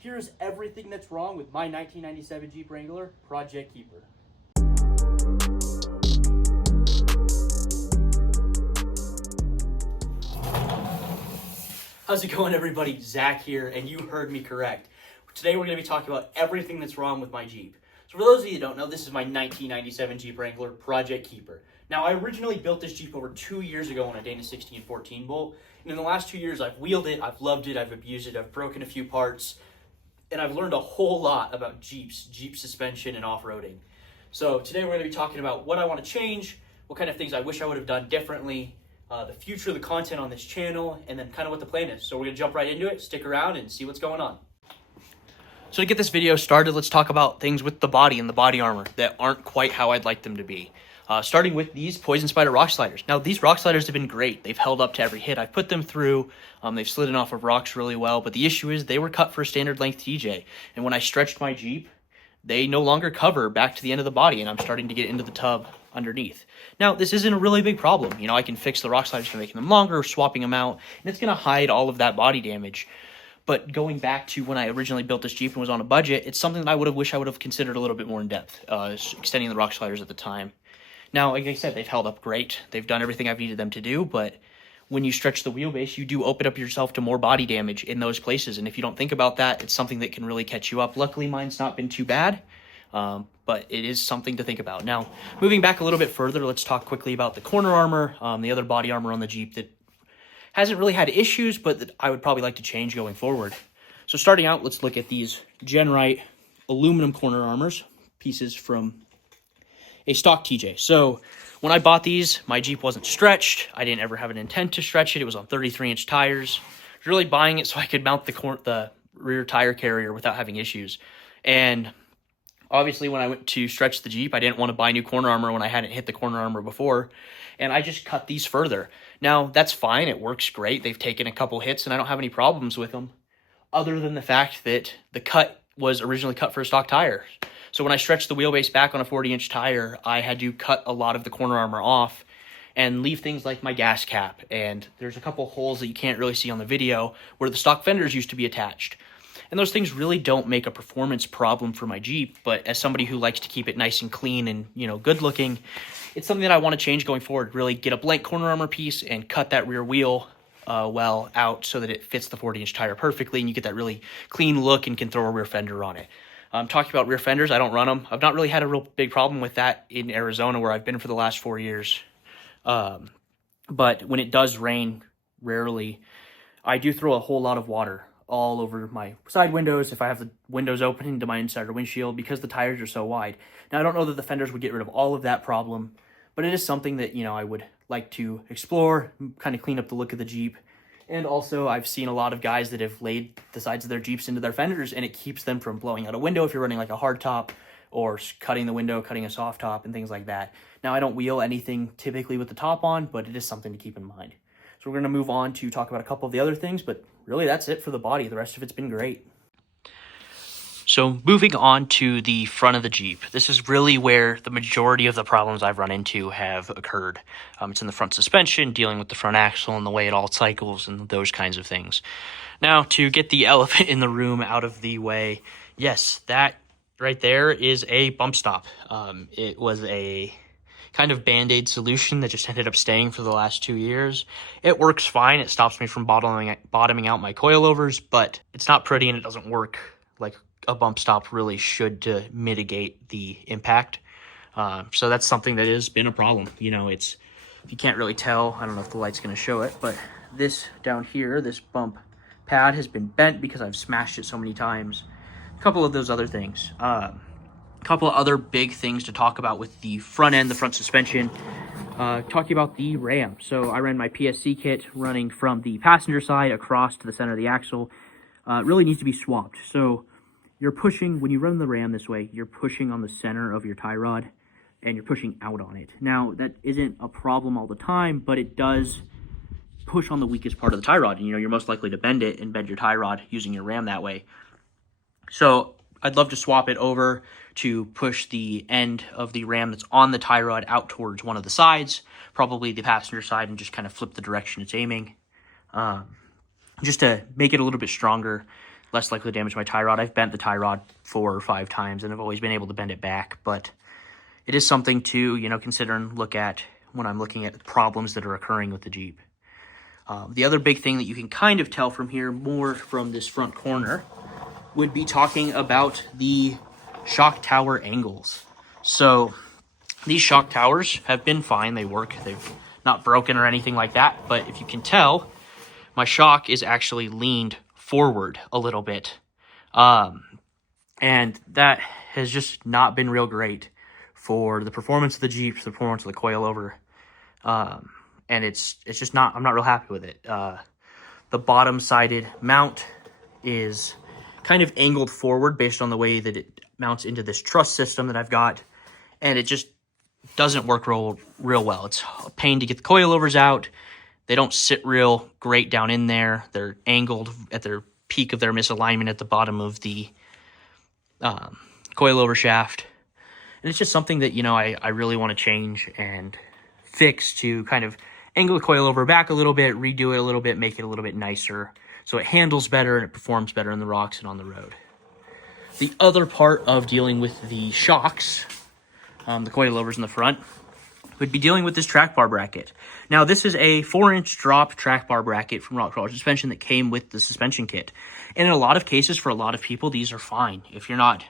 Here's everything that's wrong with my 1997 Jeep Wrangler Project Keeper. How's it going, everybody? Zach here, and you heard me correct. Today we're going to be talking about everything that's wrong with my Jeep. So for those of you who don't know, this is my 1997 Jeep Wrangler Project Keeper. Now, I originally built this Jeep over 2 years ago on a Dana 1614 bolt, and in the last 2 years I've wheeled it, I've loved it, I've abused it, I've broken a few parts, and I've learned a whole lot about Jeeps, Jeep suspension, and off-roading. So today we're going to be talking about what I want to change, what kind of things I wish I would have done differently, the future of the content on this channel, and then kind of what the plan is. So we're going to jump right into it, stick around, and see what's going on. So to get this video started, let's talk about things with the body and the body armor that aren't quite how I'd like them to be. Starting with these Poison Spider rock sliders. Now, these rock sliders have been great. They've held up to every hit I've put them through. They've slidden off of rocks really well, but the issue is they were cut for a standard length TJ. And when I stretched my Jeep, they no longer cover back to the end of the body, and I'm starting to get into the tub underneath. Now, this isn't a really big problem. You know, I can fix the rock sliders by making them longer, swapping them out, and it's going to hide all of that body damage. But going back to when I originally built this Jeep and was on a budget, it's something that I wish I would have considered a little bit more in depth, extending the rock sliders at the time. Now, like I said, they've held up great. They've done everything I've needed them to do, but when you stretch the wheelbase, you do open up yourself to more body damage in those places. And if you don't think about that, it's something that can really catch you up. Luckily, mine's not been too bad, but it is something to think about. Now, moving back a little bit further, let's talk quickly about the corner armor, the other body armor on the Jeep that hasn't really had issues, but that I would probably like to change going forward. So starting out, let's look at these Genrite aluminum corner armors, pieces from a stock TJ. So when I bought these, my Jeep wasn't stretched. I didn't ever have an intent to stretch it. It was on 33-inch tires. I was really buying it so I could mount the rear tire carrier without having issues. And obviously when I went to stretch the Jeep, I didn't want to buy new corner armor when I hadn't hit the corner armor before. And I just cut these further. Now, that's fine. It works great. They've taken a couple hits and I don't have any problems with them, other than the fact that the cut was originally cut for a stock tire. So when I stretched the wheelbase back on a 40-inch tire, I had to cut a lot of the corner armor off and leave things like my gas cap. And there's a couple holes that you can't really see on the video where the stock fenders used to be attached. And those things really don't make a performance problem for my Jeep, but as somebody who likes to keep it nice and clean and, you know, good looking, it's something that I want to change going forward. Really get a blank corner armor piece and cut that rear wheel well out so that it fits the 40-inch tire perfectly and you get that really clean look and can throw a rear fender on it. Talking about rear fenders, I don't run them. I've not really had a real big problem with that in Arizona where I've been for the last 4 years. But when it does rain, rarely, I do throw a whole lot of water all over my side windows if I have the windows open into my insider windshield because the tires are so wide. Now, I don't know that the fenders would get rid of all of that problem, but it is something that, you know, I would like to explore, kind of clean up the look of the Jeep. And also, I've seen a lot of guys that have laid the sides of their Jeeps into their fenders, and it keeps them from blowing out a window if you're running like a hard top, or cutting the window, cutting a soft top, and things like that. Now, I don't wheel anything typically with the top on, but it is something to keep in mind. So we're going to move on to talk about a couple of the other things, but really that's it for the body. The rest of it's been great. So moving on to the front of the Jeep, this is really where the majority of the problems I've run into have occurred. It's in the front suspension, dealing with the front axle and the way it all cycles and those kinds of things. Now, to get the elephant in the room out of the way, yes, that right there is a bump stop. It was a kind of Band-Aid solution that just ended up staying for the last 2 years. It works fine. It stops me from bottoming out my coilovers, but it's not pretty and it doesn't work like a bump stop really should to mitigate the impact. So that's something that has been a problem. You know, if you can't really tell, I don't know if the light's going to show it, but this down here, this bump pad has been bent because I've smashed it so many times. A couple of those other things. A couple of other big things to talk about with the front end, the front suspension. Talking about the ram. So I ran my PSC kit running from the passenger side across to the center of the axle. It really needs to be swapped. So you're pushing, when you run the ram this way, you're pushing on the center of your tie rod and you're pushing out on it. Now, that isn't a problem all the time, but it does push on the weakest part of the tie rod. And, you know, you're most likely to bend it and bend your tie rod using your ram that way. So I'd love to swap it over to push the end of the ram that's on the tie rod out towards one of the sides, probably the passenger side, and just kind of flip the direction it's aiming, just to make it a little bit stronger. less likely to damage my tie rod. I've bent the tie rod 4 or 5 times, and I've always been able to bend it back, but it is something to, consider and look at when I'm looking at problems that are occurring with the Jeep. The other big thing that you can kind of tell from here, more from this front corner, would be talking about the shock tower angles. So these shock towers have been fine. They work. They've not broken or anything like that. But if you can tell, my shock is actually leaned forward a little bit. And that has just not been real great for the performance of the Jeep, the performance of the coilover. And it's just not, I'm not real happy with it. The bottom-sided mount is kind of angled forward based on the way that it mounts into this truss system that I've got. And it just doesn't work real well. It's a pain to get the coilovers out. They don't sit real great down in there. They're angled at their peak of their misalignment at the bottom of the coilover shaft. And it's just something that, I really want to change and fix to kind of angle the coilover back a little bit, redo it a little bit, make it a little bit nicer so it handles better and it performs better in the rocks and on the road. The other part of dealing with the shocks, the coilovers in the front, would be dealing with this track bar bracket. Now, this is a 4-inch drop track bar bracket from Rock Crawler Suspension that came with the suspension kit. And in a lot of cases, for a lot of people, these are fine. If you're not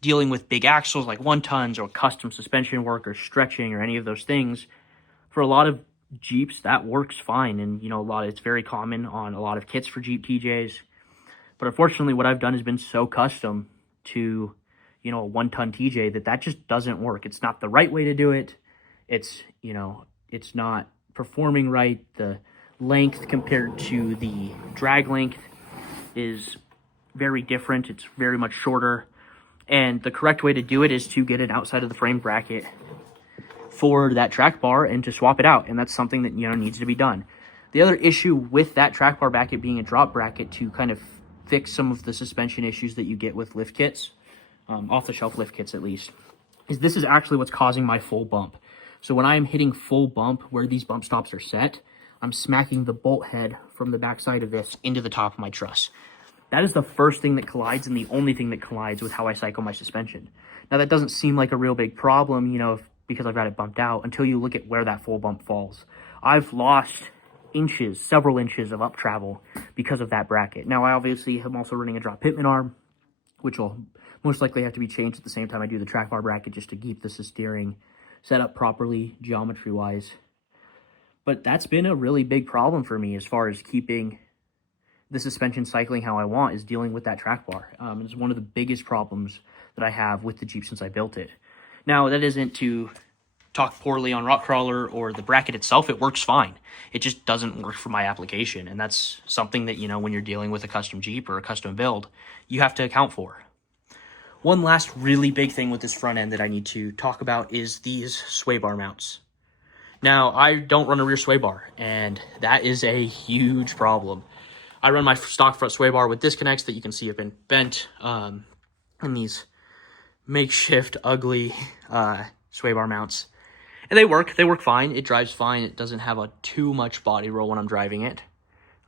dealing with big axles like 1-tons or custom suspension work or stretching or any of those things, for a lot of Jeeps, that works fine. And, it's very common on a lot of kits for Jeep TJs. But unfortunately, what I've done has been so custom to, a 1-ton TJ that just doesn't work. It's not the right way to do it. It's, it's not performing right. The length compared to the drag length is very different. It's very much shorter. And the correct way to do it is to get an outside of the frame bracket for that track bar and to swap it out. And that's something that, needs to be done. The other issue with that track bar bracket being a drop bracket to kind of fix some of the suspension issues that you get with lift kits, off-the-shelf lift kits at least, is this is actually what's causing my full bump. So when I'm hitting full bump where these bump stops are set, I'm smacking the bolt head from the backside of this into the top of my truss. That is the first thing that collides and the only thing that collides with how I cycle my suspension. Now, that doesn't seem like a real big problem, because I've got it bumped out, until you look at where that full bump falls. I've lost several inches of up travel because of that bracket. Now, I obviously am also running a drop pitman arm, which will most likely have to be changed at the same time I do the track bar bracket just to keep the steering set up properly geometry-wise. But that's been a really big problem for me as far as keeping the suspension cycling how I want, is dealing with that track bar. It's one of the biggest problems that I have with the Jeep since I built it. Now, that isn't to talk poorly on Rock Crawler or the bracket itself. It works fine. It just doesn't work for my application. And that's something that, when you're dealing with a custom Jeep or a custom build, you have to account for. One last really big thing with this front end that I need to talk about is these sway bar mounts. Now, I don't run a rear sway bar, and that is a huge problem. I run my stock front sway bar with disconnects that you can see have been bent, and these makeshift, ugly sway bar mounts. And they work fine. It drives fine. It doesn't have too much body roll when I'm driving it.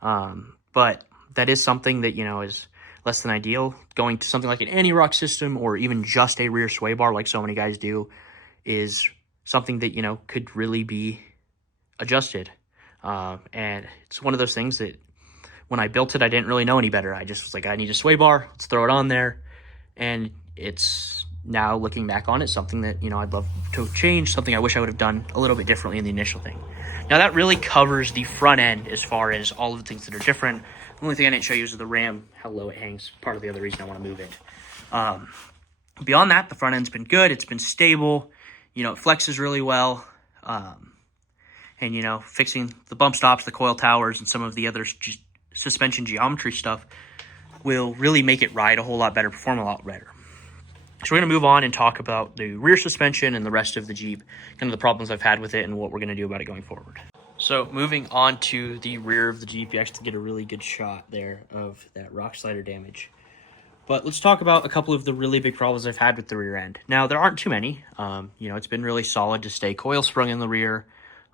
But that is something that, is less than ideal. Going to something like an anti-rock system or even just a rear sway bar like so many guys do is something that, could really be adjusted. And it's one of those things that when I built it, I didn't really know any better. I just was like, I need a sway bar. Let's throw it on there. And it's now, looking back on it, something that, I'd love to change, something I wish I would have done a little bit differently in the initial thing. Now, that really covers the front end as far as all of the things that are different. The only thing I didn't show you is the ram, how low it hangs. Part of the other reason I want to move it. Beyond that, the front end's been good. It's been stable. It flexes really well. And, fixing the bump stops, the coil towers, and some of the other suspension geometry stuff will really make it ride a whole lot better, perform a lot better. So we're going to move on and talk about the rear suspension and the rest of the Jeep, kind of the problems I've had with it and what we're going to do about it going forward. So moving on to the rear of the Jeep, you actually get a really good shot there of that rock slider damage. But let's talk about a couple of the really big problems I've had with the rear end. Now, there aren't too many. It's been really solid to stay coil sprung in the rear.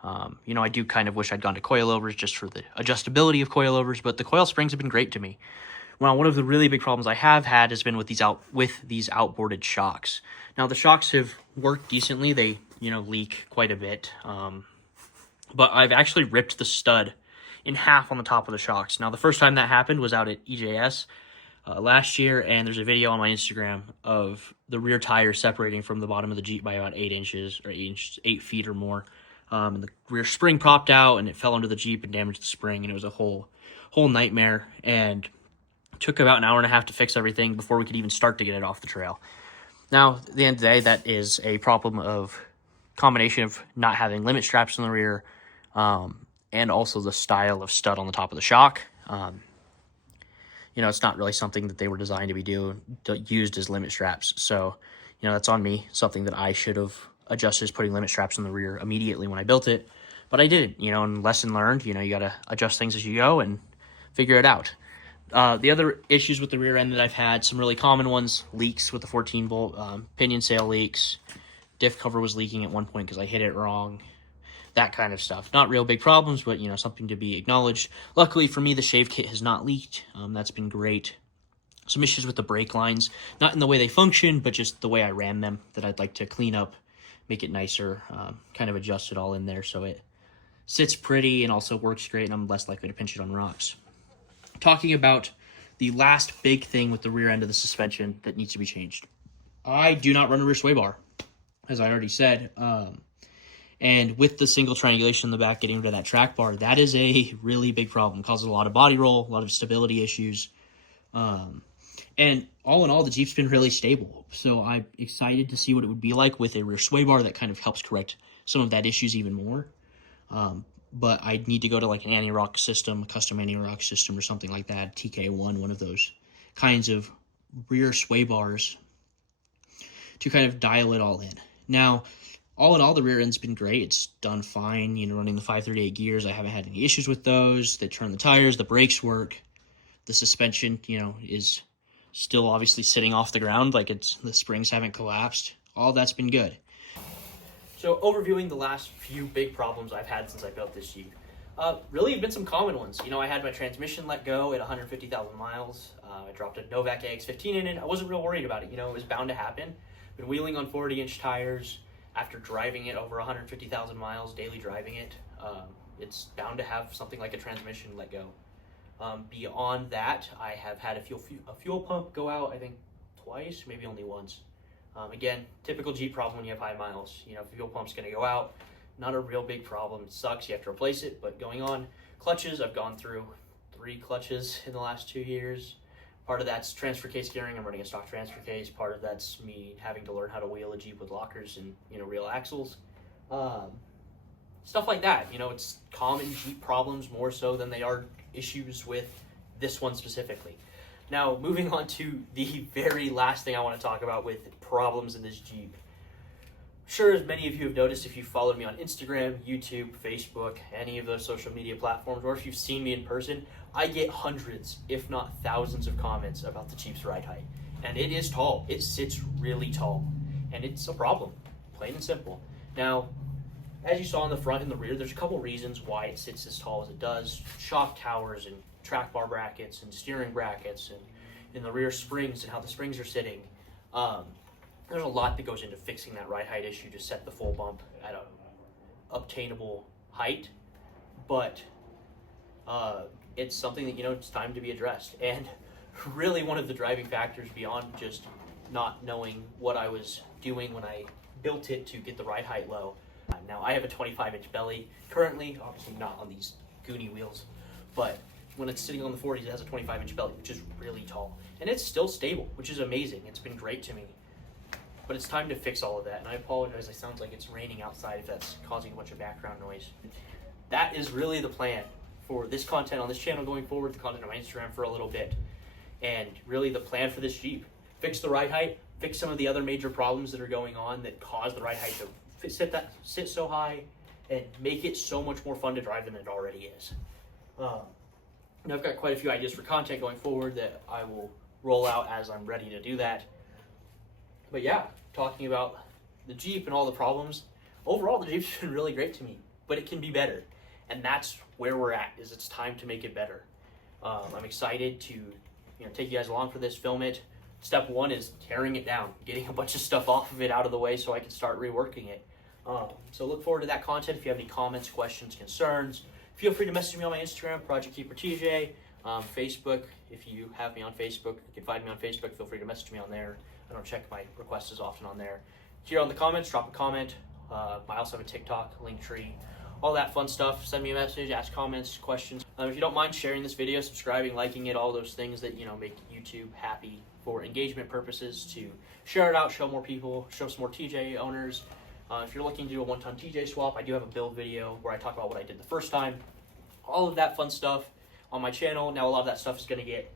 I do kind of wish I'd gone to coilovers just for the adjustability of coilovers, but the coil springs have been great to me. Well, one of the really big problems I have had has been with these outboarded shocks. Now, the shocks have worked decently. They, leak quite a bit. But I've actually ripped the stud in half on the top of the shocks. Now, the first time that happened was out at EJS last year, and there's a video on my Instagram of the rear tire separating from the bottom of the Jeep by about 8 inches, or 8 feet or more. And the rear spring popped out, and it fell under the Jeep and damaged the spring, and it was a whole nightmare. And it took about an hour and a half to fix everything before we could even start to get it off the trail. Now, at the end of the day, that is a problem of combination of not having limit straps in the rear, and also the style of stud on the top of the shock. It's not really something that they were designed to be used as limit straps. So, that's on me. Something that I should have adjusted is putting limit straps in the rear immediately when I built it. But I didn't, and lesson learned, you got to adjust things as you go and figure it out. The other issues with the rear end that I've had, some really common ones, leaks with the 14-volt, pinion sail leaks. Diff cover was leaking at one point because I hit it wrong. That kind of stuff. Not real big problems, but, something to be acknowledged. Luckily for me, the shave kit has not leaked. That's been great. Some issues with the brake lines. Not in the way they function, but just the way I ran them that I'd like to clean up, make it nicer, kind of adjust it all in there so it sits pretty and also works great, and I'm less likely to pinch it on rocks. Talking about the last big thing with the rear end of the suspension that needs to be changed. I do not run a rear sway bar, as I already said. And with the single triangulation in the back, getting rid of that track bar, that is a really big problem. It causes a lot of body roll, a lot of stability issues. And all in all, the Jeep's been really stable. So I'm excited to see what it would be like with a rear sway bar that kind of helps correct some of that issues even more. But I'd need to go to like an anti-rock system, a custom anti-rock system or something like that, TK1, one of those kinds of rear sway bars to kind of dial it all in. Now, all in all, the rear end's been great. It's done fine, running the 538 gears. I haven't had any issues with those. They turn the tires, the brakes work. The suspension, is still obviously sitting off the ground, like the springs haven't collapsed. All that's been good. So overviewing the last few big problems I've had since I built this Jeep, really have been some common ones. I had my transmission let go at 150,000 miles. I dropped a Novak AX15 in it. I wasn't real worried about it. It was bound to happen. Been wheeling on 40-inch tires. After driving it over 150,000 miles, daily driving it, it's bound to have something like a transmission let go. Beyond that, I have had a fuel pump go out, I think twice, maybe only once. Again, typical Jeep problem when you have high miles. Fuel pump's going to go out. Not a real big problem. It sucks. You have to replace it, but going on. Clutches, I've gone through 3 clutches in the last 2 years. Part of that's transfer case gearing. I'm running a stock transfer case. Part of that's me having to learn how to wheel a Jeep with lockers and, real axles. Stuff like that. It's common Jeep problems more so than they are issues with this one specifically. Now, moving on to the very last thing I want to talk about with problems in this Jeep. Sure, as many of you have noticed, if you followed me on Instagram, YouTube, Facebook, any of those social media platforms, or if you've seen me in person, I get hundreds, if not thousands of comments about the Jeep's ride height. And it is tall. It sits really tall. And it's a problem, plain and simple. Now, as you saw in the front and the rear, there's a couple reasons why it sits as tall as it does. Shock towers and track bar brackets and steering brackets and in the rear springs and how the springs are sitting. There's a lot that goes into fixing that ride height issue to set the full bump at a obtainable height. But it's something that, it's time to be addressed. And really one of the driving factors beyond just not knowing what I was doing when I built it to get the ride height low. Now, I have a 25-inch belly currently, obviously not on these Goonie wheels, but when it's sitting on the 40s, it has a 25-inch belly, which is really tall. And it's still stable, which is amazing. It's been great to me. But it's time to fix all of that, and I apologize. It sounds like it's raining outside if that's causing a bunch of background noise. That is really the plan for this content on this channel going forward, the content on my Instagram for a little bit, and really the plan for this Jeep. Fix the ride height, fix some of the other major problems that are going on that cause the ride height to sit so high, and make it so much more fun to drive than it already is. Now I've got quite a few ideas for content going forward that I will roll out as I'm ready to do that. But yeah, talking about the Jeep and all the problems, overall the Jeep's been really great to me, but it can be better. And that's where we're at, is it's time to make it better. I'm excited to take you guys along for this, film it. Step one is tearing it down, getting a bunch of stuff off of it out of the way so I can start reworking it. So look forward to that content. If you have any comments, questions, concerns, feel free to message me on my Instagram, Project Keeper TJ. Facebook, if you have me on Facebook, you can find me on Facebook. Feel free to message me on there. I don't check my requests as often on there. Here on the comments, drop a comment. I also have a TikTok, Linktree, all that fun stuff. Send me a message, ask comments, questions. If you don't mind sharing this video, subscribing, liking it, all those things that make YouTube happy for engagement purposes, to share it out, show more people, show some more TJ owners. If you're looking to do a 1-ton TJ swap, I do have a build video where I talk about what I did the first time. All of that fun stuff on my channel. Now a lot of that stuff is going to get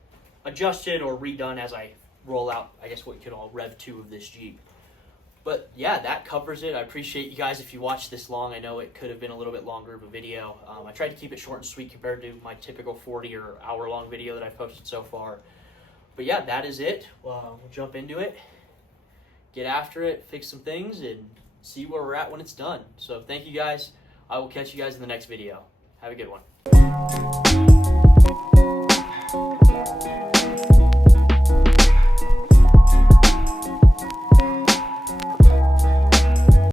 adjusted or redone as I roll out, I guess, what you could call Rev 2 of this Jeep. But yeah, that covers it. I appreciate you guys if you watched this long. I know it could have been a little bit longer of a video. I tried to keep it short and sweet compared to my typical 40 or hour-long video that I've posted so far. But yeah, that is it. We'll jump into it, get after it, fix some things, and see where we're at when it's done. So thank you guys. I will catch you guys in the next video. Have a good one.